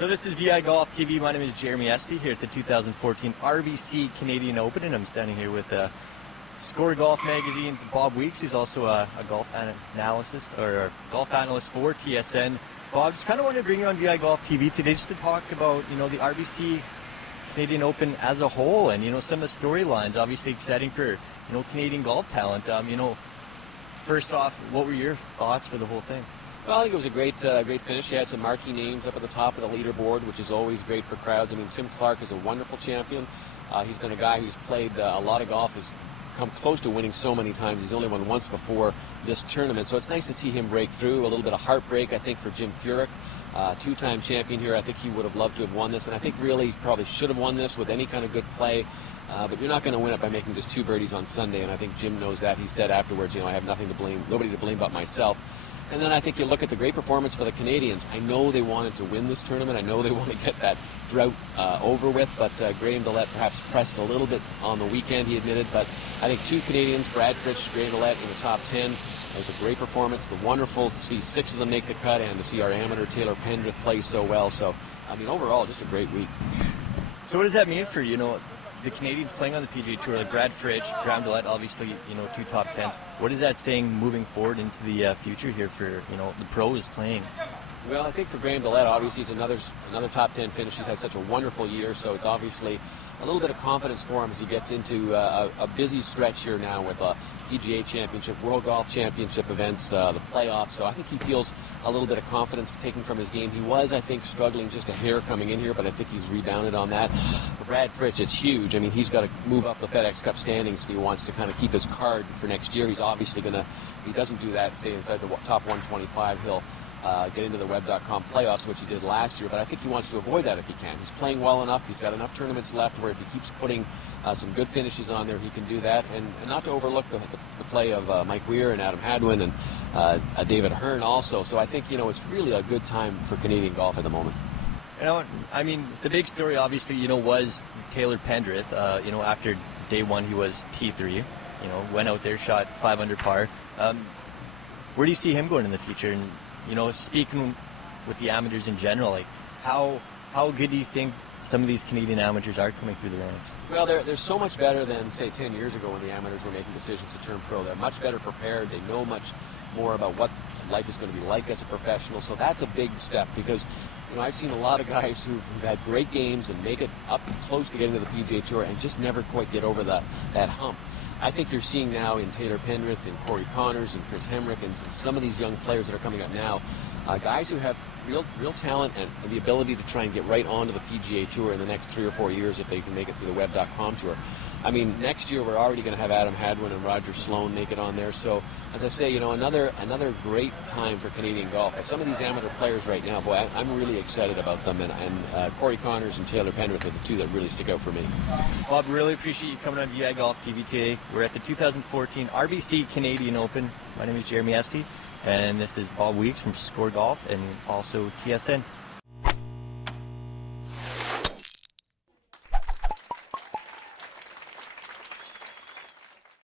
So this is VIGolf TV. My name is Jeremy Esty here at the 2014 RBC Canadian Open, and I'm standing here with Score Golf Magazine's Bob Weeks. He's also a golf analyst for TSN. Bob, just kind of wanted to bring you on VIGolf TV today just to talk about, the RBC Canadian Open as a whole and, some of the storylines. Obviously exciting for, Canadian golf talent. First off, what were your thoughts for the whole thing? Well, I think it was a great finish. He had some marquee names up at the top of the leaderboard, which is always great for crowds. I mean, Tim Clark is a wonderful champion. He's been a guy who's played a lot of golf, has come close to winning so many times. He's only won once before this tournament, so it's nice to see him break through. A little bit of heartbreak, I think, for Jim Furyk, two-time champion here. I think he would have loved to have won this, and I think really he probably should have won this with any kind of good play. But you're not going to win it by making just 2 birdies on Sunday, and I think Jim knows that. He said afterwards, I have nobody to blame but myself. And then I think you look at the great performance for the Canadians. I know they wanted to win this tournament. I know they want to get that drought over with, but Graham Dillette perhaps pressed a little bit on the weekend, he admitted. But I think 2 Canadians, Brad Fritsch, Graham Dillette in the top 10. It was a great performance. Wonderful to see 6 of them make the cut and to see our amateur Taylor Pendrith play so well. So, overall, just a great week. So what does that mean for, the Canadians playing on the PGA Tour, like Brad Fritsch, Graham Dillette, obviously, 2 top 10s. What is that saying moving forward into the future here for, the pros playing? Well, I think for Graham Dillette, obviously, it's another top 10 finish. He's had such a wonderful year, so it's obviously a little bit of confidence for him as he gets into a busy stretch here now with a PGA Championship, World Golf Championship events, the playoffs. So I think he feels a little bit of confidence taken from his game. He was, I think, struggling just a hair coming in here, but I think he's rebounded on that. For Brad Fritsch, it's huge. He's got to move up the FedEx Cup standings if he wants to kind of keep his card for next year. He's obviously going to, if he doesn't do that, stay inside the top 125, he'll get into the web.com playoffs, which he did last year, but I think he wants to avoid that if he can. He's playing well enough. He's got enough tournaments left where if he keeps putting some good finishes on there, he can do that. And not to overlook the play of Mike Weir and Adam Hadwin and David Hearn also. So I think, it's really a good time for Canadian golf at the moment. The big story obviously, was Taylor Pendrith. After day one, he was T3. Went out there, shot 5 under par. Where do you see him going in the future? And speaking with the amateurs in general, like how good do you think some of these Canadian amateurs are coming through the ranks? Well, they're so much better than, say, 10 years ago when the amateurs were making decisions to turn pro. They're much better prepared. They know much more about what life is going to be like as a professional. So that's a big step because, I've seen a lot of guys who've had great games and make it up close to getting to the PGA Tour and just never quite get over that hump. I think you're seeing now in Taylor Pendrith and Corey Connors and Chris Hemrick and some of these young players that are coming up now, guys who have real talent and the ability to try and get right onto the PGA Tour in the next 3 or 4 years if they can make it through the web.com tour. Next year we're already going to have Adam Hadwin and Roger Sloan make it on there. So, as I say, another great time for Canadian golf. Some of these amateur players right now, boy, I'm really excited about them. And Corey Connors and Taylor Pendrith are the 2 that really stick out for me. Bob, really appreciate you coming on VIGolf TV today. We're at the 2014 RBC Canadian Open. My name is Jeremy Esty, and this is Bob Weeks from Score Golf and also TSN.